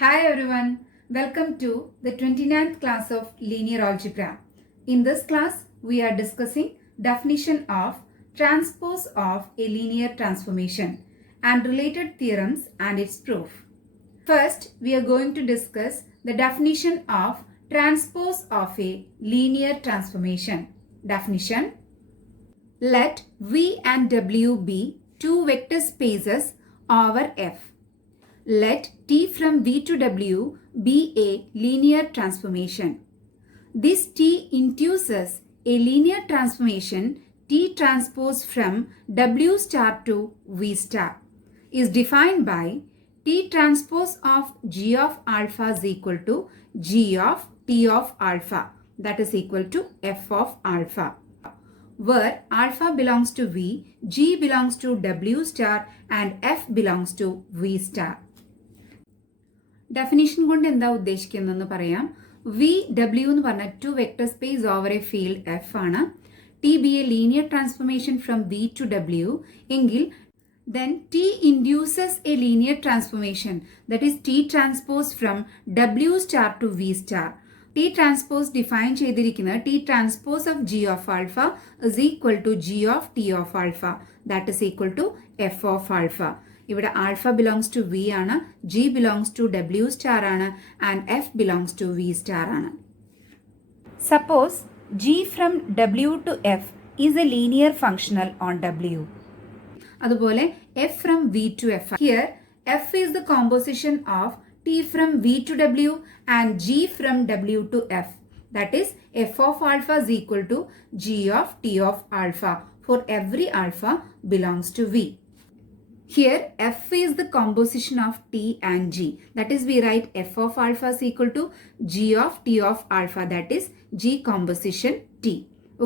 Hi everyone, welcome to the 29th class of linear algebra. In this class, we are discussing definition of transpose of a linear transformation and related theorems and its proof. First, we are going to discuss the definition of transpose of a linear transformation. Definition: let V and W be two vector spaces over F. Let T from V to W be a linear transformation. This T induces a linear transformation T transpose from W star to V star is defined by T transpose of G of alpha is equal to G of T of alpha, that is equal to F of alpha, where alpha belongs to V, G belongs to W star and F belongs to V star. Definition കൊണ്ട് എന്താ ഉദ്ദേശിക്കുന്നതെന്ന് പറയാം. V W എന്ന് പറഞ്ഞ two vector space over a field F ആണ്. T be a linear transformation from V to W എങ്കിൽ then T induces a linear transformation, that is T transpose from W star to V star. T transpose define ചെയ്തിരിക്കുന്നത് T transpose of G of alpha is equal to G of T of alpha, that is equal to F of alpha. ഇവിടെ alpha belongs to V ആണ്, G belongs to W star ആണ് and F belongs to V star ആണ്. Suppose G from W to F is a linear functional on W. അതുപോലെ F from V to F. Here F is the composition of T from V to W and G from W to F. That is F of alpha is equal to G of T of alpha for every alpha belongs to V. Here f is the composition of t and g. That is, we write f of alpha is equal to g of t of alpha, that is g composition t.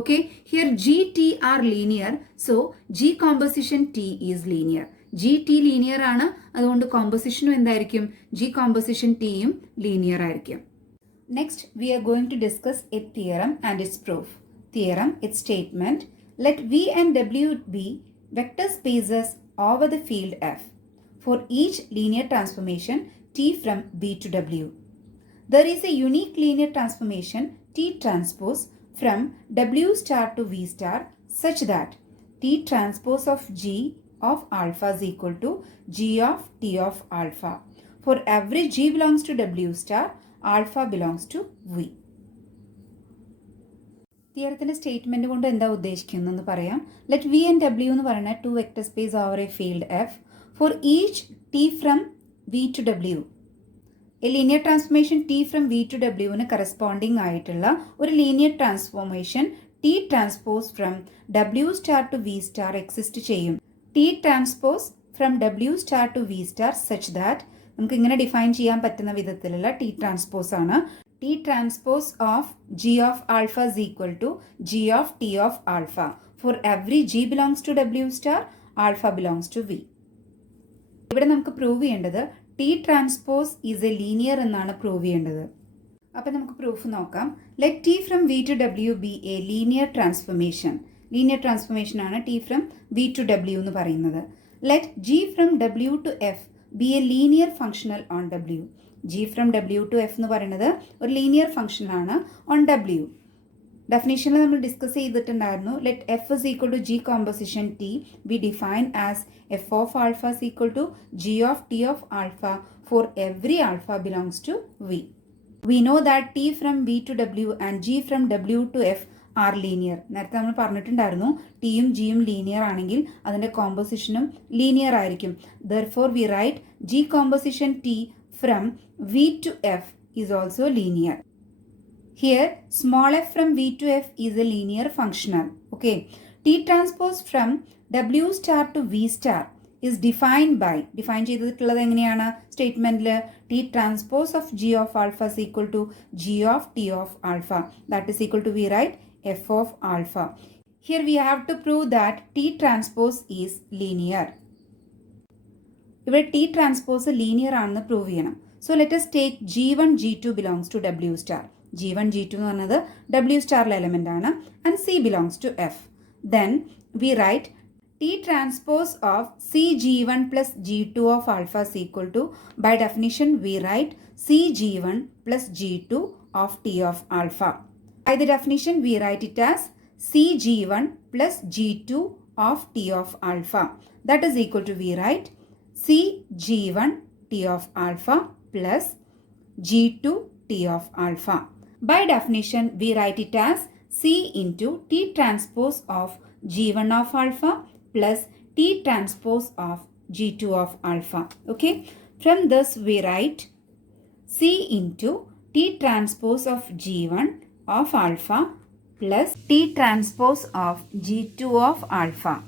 Okay, here g, t are linear, so g composition t is linear. g, t linear ആണ്, അതുകൊണ്ട് കോമ്പോസിഷനും എന്തായിരിക്കും, g composition t യും linear ആയിരിക്കും. Next, we are going to discuss a theorem and its proof. Theorem, its statement: let V and W be vector spaces over the field F for each linear transformation T from V to W. There is a unique linear transformation T transpose from W star to V star such that T transpose of G of alpha is equal to G of T of alpha. For every G belongs to W star, alpha belongs to V. തിയറത്തിൻ്റെ statement കൊണ്ട് എന്താ ഉദ്ദേശിക്കുന്നതെന്ന് പറയാം. Let V and W എന്ന് പറയുന്ന two vector space over a field F for each T from V to W. A linear transformation T from V to ഡബ്ല്യുവിന് corresponding ആയിട്ടുള്ള ഒരു linear transformation T transpose from W star to V star exist ചെയ്യും. T transpose from W star to V star such that നമുക്ക് ഇങ്ങനെ define ചെയ്യാൻ പറ്റുന്ന വിധത്തിലുള്ള T transpose ആണ്. T transpose of G of alpha is equal to G of T of alpha. For every G belongs to W star, alpha belongs to V. ഇവിടെ നമുക്ക് prove ചെയ്യേണ്ടത് T transpose is a linear എന്നാണ് prove ചെയ്യേണ്ടത്. അപ്പം നമുക്ക് പ്രൂഫ് നോക്കാം. Let T from V to W be a linear transformation. Linear transformation ആണ് T from V to W എന്ന് പറയുന്നത്. Let G from W to F be a linear functional on W. G from W to F എന്ന് പറയുന്നത് ഒരു ലീനിയർ ഫംഗ്ഷനാണ് on W. ഡെഫിനേഷനിൽ നമ്മൾ discuss ചെയ്തിട്ടുണ്ടായിരുന്നു. Let F is equal to G composition T be define as F of alpha is equal to G of T of alpha for every alpha belongs to V. We know that T from V to W and G from W to F are linear. നേരത്തെ നമ്മൾ പറഞ്ഞിട്ടുണ്ടായിരുന്നു ടിയും ജിയും linear ആണെങ്കിൽ അതിൻ്റെ കോമ്പോസിഷനും linear ആയിരിക്കും. Therefore we write G composition T from V to F is also linear. Here small f from V to F is a linear functional. Okay. T transpose from W star to V star is defined by, define ചെയ്തിട്ടുള്ളത് എങ്ങനെയാണ് സ്റ്റേറ്റ്മെന്റിൽ, T transpose of G of alpha is equal to G of T of alpha, that is equal to, we write F of alpha. Here we have to prove that T transpose is linear. ഇവിടെ T transpose linear ആണെന്ന് prove ചെയ്യണം. So let us take G1 G2 belongs to W star. G1 G2 എന്ന് പറഞ്ഞത് W സ്റ്റാറിലെ element ആണ് and C belongs to F. Then we write T transpose of CG1 plus G2 of alpha is equal to, by definition we write CG1 plus G2 of T of alpha. By the definition we write it as CG1 plus G2 of T of alpha. That is equal to, we write CG1 T of alpha plus G2 T of alpha. By definition we write it as C into T transpose of G1 of alpha plus T transpose of G2 of alpha. Okay. From this we write C into T transpose of G1 of alpha plus T transpose of G2 of alpha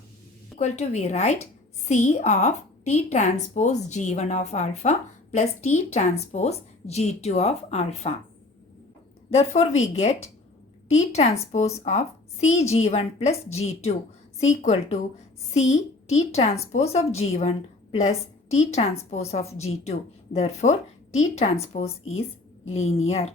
equal to, we write C of T transpose G1 of alpha plus T transpose G2 of alpha. Therefore we get T transpose of CG1 plus G2 is equal to C T transpose of G1 plus T transpose of G2. Therefore, T transpose is linear.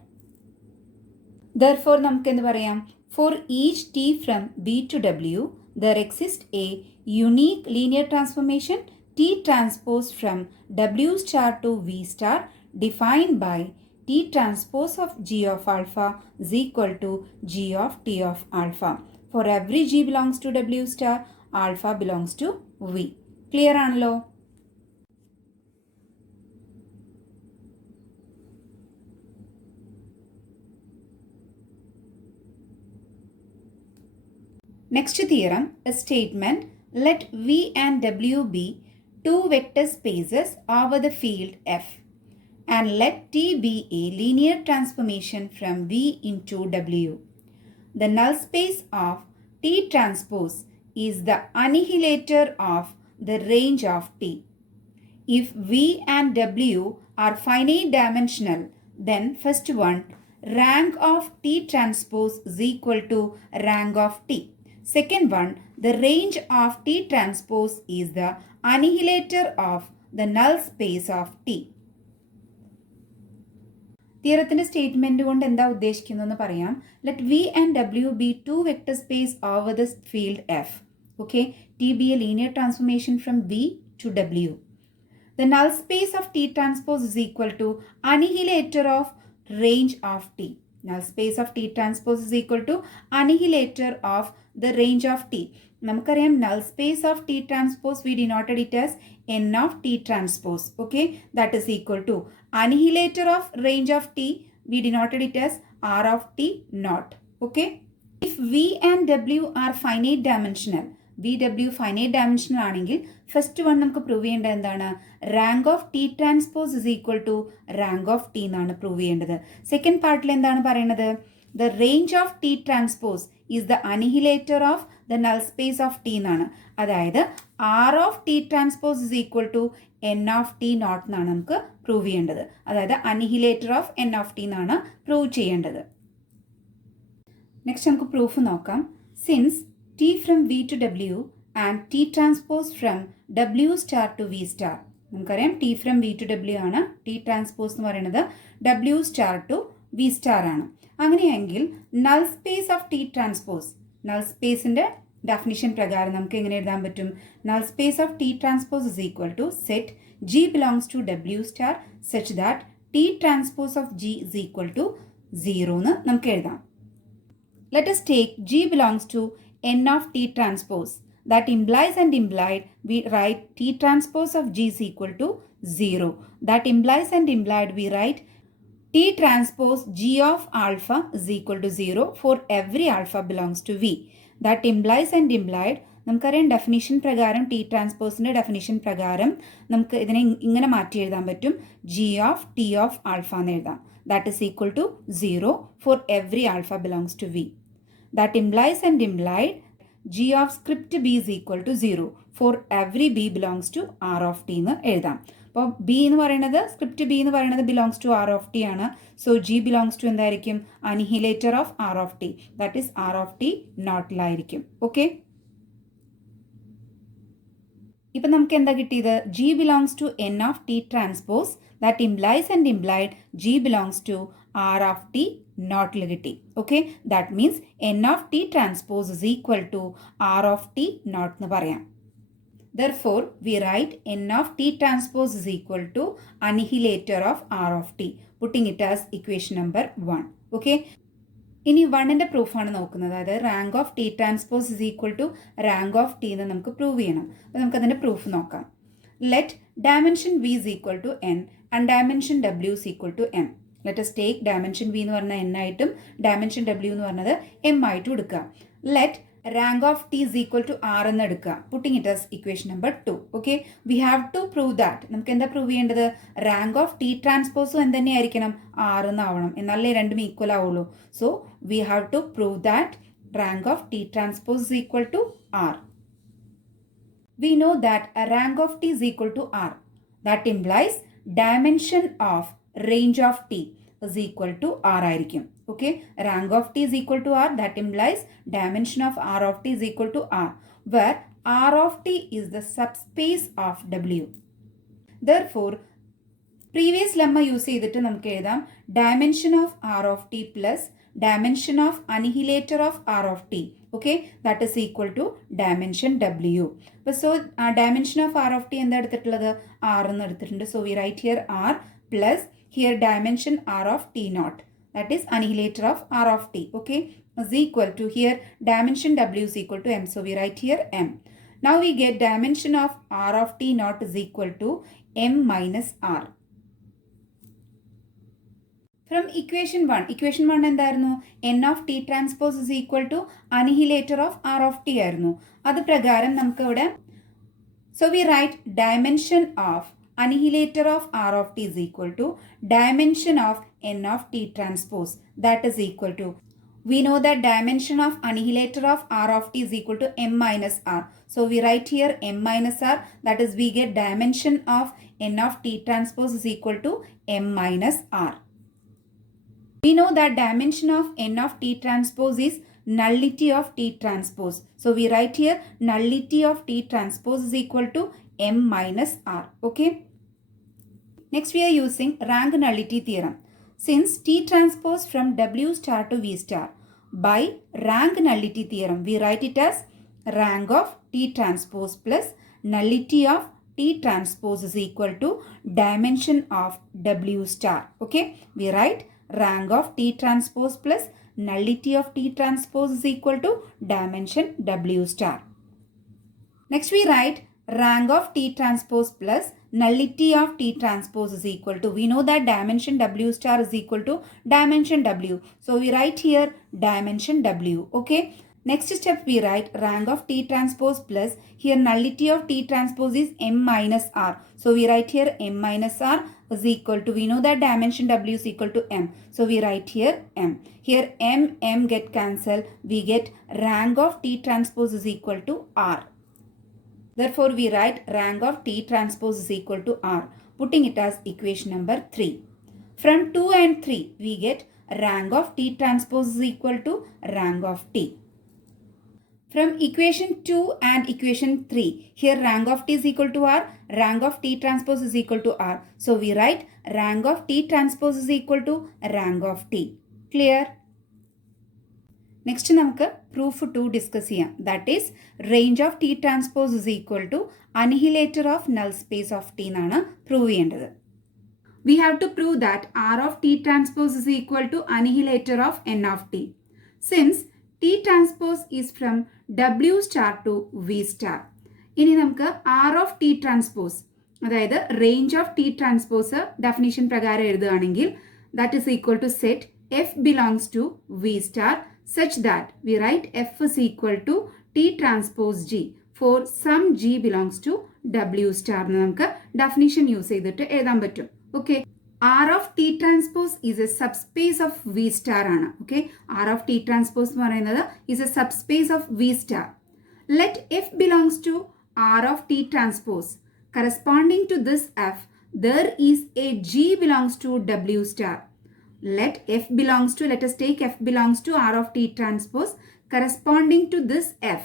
Therefore, നമുക്ക് എന്ത് പറയാം? For each T from B to W, there exists a unique linear transformation T transpose from W star to V star defined by T transpose of G of alpha is equal to G of T of alpha. For every G belongs to W star, alpha belongs to V. Clear ആണല്ലോ? Next theorem, a statement, let V and W be two vector spaces over the field F. And let T be a linear transformation from V into W. The null space of T transpose is the annihilator of the range of T. If V and W are finite dimensional, then first one, rank of T transpose is equal to rank of T. Second one, the range of T transpose is the annihilator of the null space of T. തിയറത്തിൻ്റെ statement കൊണ്ട് എന്താ ഉദ്ദേശിക്കുന്നതെന്ന് പറയാം. Let V and W be two vector space over the field F. Okay, T be a linear transformation from V to W. The null space of T transpose is equal to annihilator of range of T. Null space of T transpose is equal to annihilator of the range of T. നമുക്കറിയാം null space of T transpose we denoted it as n of T transpose. Okay, that is equal to annihilator of range of T we denoted it as R of T naught. Okay, if V and W are finite dimensional, V W finite dimensional ആണെങ്കിൽ first one നമുക്ക് prove ചെയ്യേണ്ടത് എന്താണ്? Rank of T transpose is equal to rank of T എന്നാണ് prove ചെയ്യേണ്ടത്. Second പാർട്ടിൽ എന്താണ് പറയുന്നത്? The range of T transpose is the annihilator of the null space of T എന്നാണ്. അതായത് R of T transpose is equal to N of T not എന്നാണ് നമുക്ക് prove ചെയ്യേണ്ടത്. അതായത് annihilator of N of T എന്നാണ് prove ചെയ്യേണ്ടത്. Next നമുക്ക് പ്രൂഫ് നോക്കാം. Since T from V to W and T transpose from W star to V star. നമുക്കറിയാം T from V to W ആണ്. T transpose എന്ന് പറയുന്നത് W star to V star ആണ്. അങ്ങനെയെങ്കിൽ null space of T transpose, null spaceൻ്റെ definition പ്രകാരം നമുക്ക് എങ്ങനെ എഴുതാൻ പറ്റും? null space of T transpose is equal to set G belongs to W star such that T transpose of G is equal to 0 എന്ന് നമുക്ക് എഴുതാം. Let us take G belongs to n of T transpose. That implies and implied we write T transpose of G is equal to 0. That implies and implied we write T transpose G of alpha is equal to 0 for every alpha belongs to V. That implies and implied നമുക്കറിയാം ഡെഫിനിഷൻ പ്രകാരം ടി ട്രാൻസ്പോസിൻ്റെ ഡെഫിനിഷൻ പ്രകാരം നമുക്ക് ഇതിനെ ഇങ്ങനെ മാറ്റി എഴുതാൻ പറ്റും. G of T of alpha എന്ന് എഴുതാം. That is equal to 0 for every alpha belongs to V. That implies and implied G of script B is equal to 0 for every B belongs to R of T എന്ന് എഴുതാം. അപ്പോൾ B എന്ന് പറയുന്നത് script B എന്ന് പറയുന്നത് belongs to R of T ആണ്. So G belongs to എന്തായിരിക്കും? Annihilator of R of T. That is R of T നോട്ടിലായിരിക്കും. ഓക്കെ, ഇപ്പം നമുക്ക് എന്താ കിട്ടിയത്? G belongs to n of T transpose. That implies and implied G belongs to R of T നോട്ടിൽ കിട്ടി. Okay, that means n of T transpose is equal to R of T not എന്ന് പറയാം. Therefore, we write n of t transpose is equal to annihilator of r of t, putting it as equation number 1. Okay. ഇനി 1ന്റെ പ്രൂഫാണ് നോക്കുന്നത്. അതായത് rank of T transpose is equal to rank of T എന്ന് നമുക്ക് prove ചെയ്യണം. അപ്പോൾ നമുക്കതിൻ്റെ പ്രൂഫ് നോക്കാം. Let dimension V is equal to N and dimension W is equal to M. Let us take dimension V എന്ന് പറഞ്ഞാൽ എൻ ആയിട്ടും dimension W എന്ന് പറഞ്ഞത് എം ആയിട്ടും എടുക്കുക. Let rank of T is equal to R എന്ന് എടുക്കുക. Putting it as equation number 2. Okay, we have to prove that. നമുക്ക് എന്താ പ്രൂവ് ചെയ്യേണ്ടത്? റാങ്ക് ഓഫ് ടി ട്രാൻസ്പോസും എന്ത് തന്നെയായിരിക്കണം? ആർ എന്നാവണം. എന്നാലേ രണ്ടും ഈക്വൽ ആവുള്ളൂ. So we have to prove that rank of T transpose is equal to R. We know that a rank of t is equal to r. That implies dimension of range of t is equal to r ആയിരിക്കും. Okay, rank of t is equal to r. That implies dimension of r of t is equal to r, where r of t is the subspace of w. Therefore, previous lemma use ചെയ്തിട്ട് നമുക്ക് എഴുതാം dimension of r of t plus dimension of annihilator of r of t. Okay, that is equal to dimension w. So dimension of r of t എന്താ എടുത്തിട്ടുള്ളത്? r എന്ന് എടുത്തിട്ടുണ്ട്. So we write here r plus here dimension r of t naught, that is annihilator of r of t. Okay, is equal to here dimension w is equal to m. So we write here m. Now we get dimension of r of t naught is equal to m minus r. From equation 1 എന്തായിരുന്നു? n of t transpose is equal to annihilator of r of t ആയിരുന്നു. അത് പ്രകാരം നമുക്ക് ഇവിടെ so we write dimension of annihilator of r of t is equal to dimension of n of t transpose, that is equal to, we know that dimension of annihilator of r of t is equal to m minus r. So we write here m minus r, that is we get dimension of n of t transpose is equal to m minus r. We know that dimension of n of t transpose is nullity of t transpose. So we write here nullity of t transpose is equal to m minus r. Okay. Next we are using rank nullity theorem. Since t transpose from w star to v star, by rank nullity theorem we write it as rank of t transpose plus nullity of t transpose is equal to dimension of w star. Okay. We write rank of t transpose plus nullity of t transpose is equal to dimension w star. Next we write rank of t transpose plus nullity of t transpose is equal to, we know that dimension w star is equal to dimension w. So we write here dimension w. Okay. Next step we write rank of t transpose plus here nullity of t transpose is m minus r. So we write here m minus r is equal to, we know that dimension w is equal to m. So we write here m. Here m get cancelled. We get rank of t transpose is equal to r. Therefore we write rank of t transpose is equal to r, putting it as equation number 3. From 2 and 3 we get rank of t transpose is equal to rank of t. From equation 2 and equation 3, here rank of t is equal to r, rank of t transpose is equal to r. So we write rank of t transpose is equal to rank of t. Clear? Next നമുക്ക് proof 2 discuss ചെയ്യാം. That is range of t transpose is equal to annihilator of null space of t എന്നാണ് prove ചെയ്യേണ്ടത്. We have to prove that r of t transpose is equal to annihilator of n of t. Since t transpose is from w star to v star. ഇനി നമുക്ക് r of t transpose, അതായത് range of t transpose definition പ്രകാരം എഴുതുകയാണെങ്കിൽ that is equal to set f belongs to v star such that we write f is equal to t transpose g for some g belongs to w star എന്ന് നമുക്ക് definition use ചെയ്തിട്ട് എഴുതാൻ പറ്റും. Okay. R of t transpose is a subspace of v star ആണ്. Okay. R of t transpose എന്ന് പറയുന്നത് is a subspace of v star. Let f belongs to R of t transpose. Corresponding to this f, there is a g belongs to w star. Let f belongs to, let us take f belongs to R of t transpose. Corresponding to this f,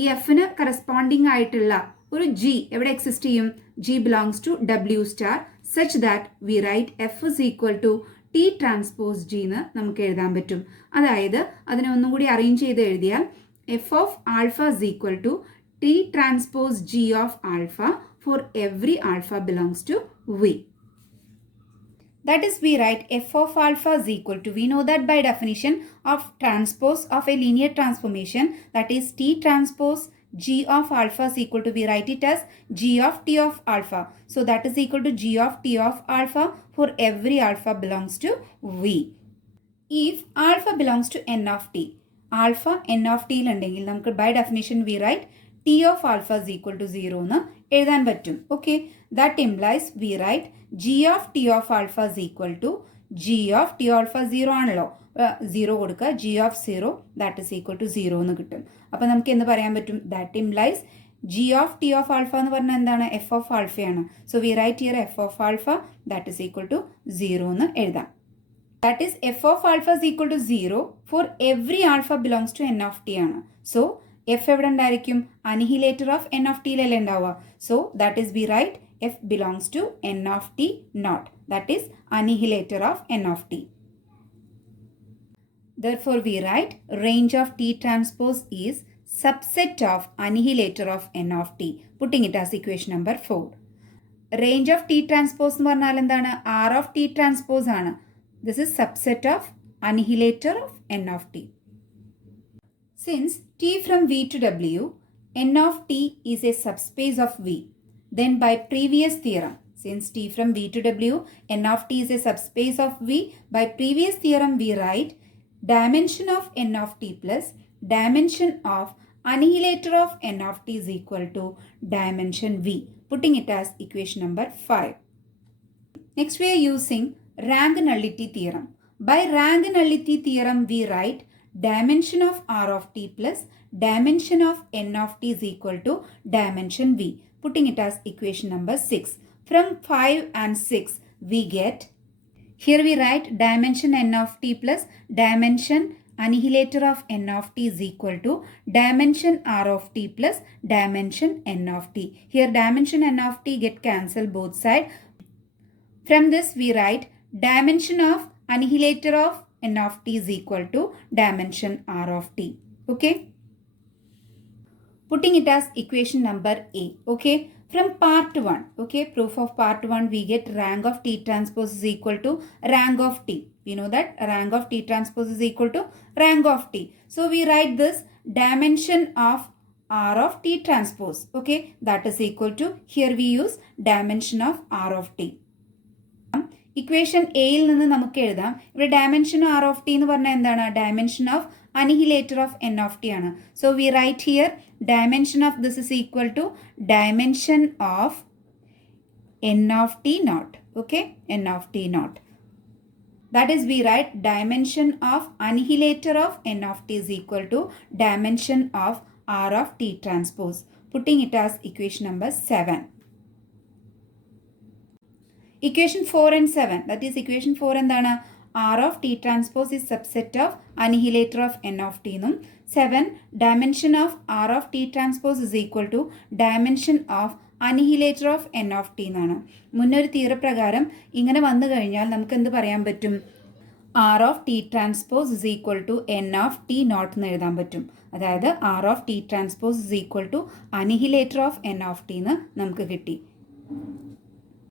ഈ fന് corresponding ആയിട്ടുള്ള ഒരു g എവിടെ എക്സിസ്റ്റ് ചെയ്യും? g belongs to w star such that we write f is equal to t transpose g എന്ന് നമുക്ക് എഴുതാൻ പറ്റും. അതായത് അതിനെ ഒന്നും കൂടി അറേഞ്ച് ചെയ്ത് എഴുതിയാൽ f of alpha is equal to t T transpose G of alpha for every alpha belongs to V. That is, we write f of alpha is equal to, we know that by definition of transpose of a linear transformation, that is T transpose G of alpha is equal to, we write it as G of T of alpha. So that is equal to G of T of alpha for every alpha belongs to V. If alpha belongs to n of t, alpha n of t ഉണ്ടെങ്കിൽ നമുക്ക് by definition we write t of alpha is equal to 0 എന്ന് എഴുതാൻ പറ്റും. Okay, that implies we write g of t of alpha is equal to g of t alpha 0 ആണല്ലോ, 0 കൊടുക്കുക, g of 0 that is equal to 0 എന്ന് കിട്ടും. അപ്പോൾ നമുക്ക് എന്ത് പറയാൻ പറ്റും? That implies g of t of alpha എന്ന് പറഞ്ഞാൽ എന്താണ്? f of alpha ആണ്. So we write here f of alpha that is equal to 0 എന്ന് എഴുതാം. That is f of alpha is equal to 0 for every alpha belongs to n of t ആണ്. So f എവിടെ ഉണ്ടായിരിക്കും? Annihilator of n of t ലല്ലേ ഉണ്ടാവുക. So that is we write f belongs to n of t not. That is annihilator of n of t. Therefore we write range of t transpose is subset of annihilator of n of t. Putting it as equation number 4. Range of t transpose എന്ന് പറഞ്ഞാൽ എന്താണ്? R of t transpose ആണ്. This is subset of annihilator of n of t. Since t from V to W, n of t is a subspace of V, then by previous theorem, since t from V to W, n of t is a subspace of V, by previous theorem we write dimension of n of t plus dimension of annihilator of n of t is equal to dimension V, putting it as equation number 5. Next we are using rank nullity theorem. By rank nullity theorem we write dimension of R of t plus dimension of n of t is equal to dimension V, putting it as equation number 6. From 5 and 6 we get, here we write dimension n of t plus dimension annihilator of n of t is equal to dimension R of t plus dimension n of t. Here dimension n of t get cancelled both sides. From this we write dimension of annihilator of n of t is equal to dimension R of t. Okay, putting it as equation number A. Okay, from part 1, okay, proof of part 1 we get rank of t transpose is equal to rank of t. We know that rank of t transpose is equal to rank of t. So we write this dimension of R of t transpose. Okay, that is equal to, here we use dimension of R of t. Equation എയിൽ നിന്ന് നമുക്ക് എഴുതാം, ഇവിടെ dimension R of T എന്ന് പറഞ്ഞാൽ എന്താണ്? Dimension of annihilator of N of T ആണ്. So we write here dimension of this is equal to dimension of N of T not. Okay, N of T not. That is, we write dimension of annihilator of n of t is equal to dimension of R of t transpose, putting it as equation number 7. Equation 4 and 7, that is equation 4 എന്താണ്? R of t transpose is subset of annihilator of n of t എന്നും 7 dimension of R of t transpose is equal to dimension of annihilator of n of t എന്നാണ്. മുന്നൊരു തീരപ്രകാരം ഇങ്ങനെ വന്നു കഴിഞ്ഞാൽ നമുക്ക് എന്ത് പറയാൻ പറ്റും? R of t transpose is equal to n of t not എന്ന് എഴുതാൻ പറ്റും. അതായത് R of t transpose is equal to annihilator of n of t എന്ന് നമുക്ക് കിട്ടി.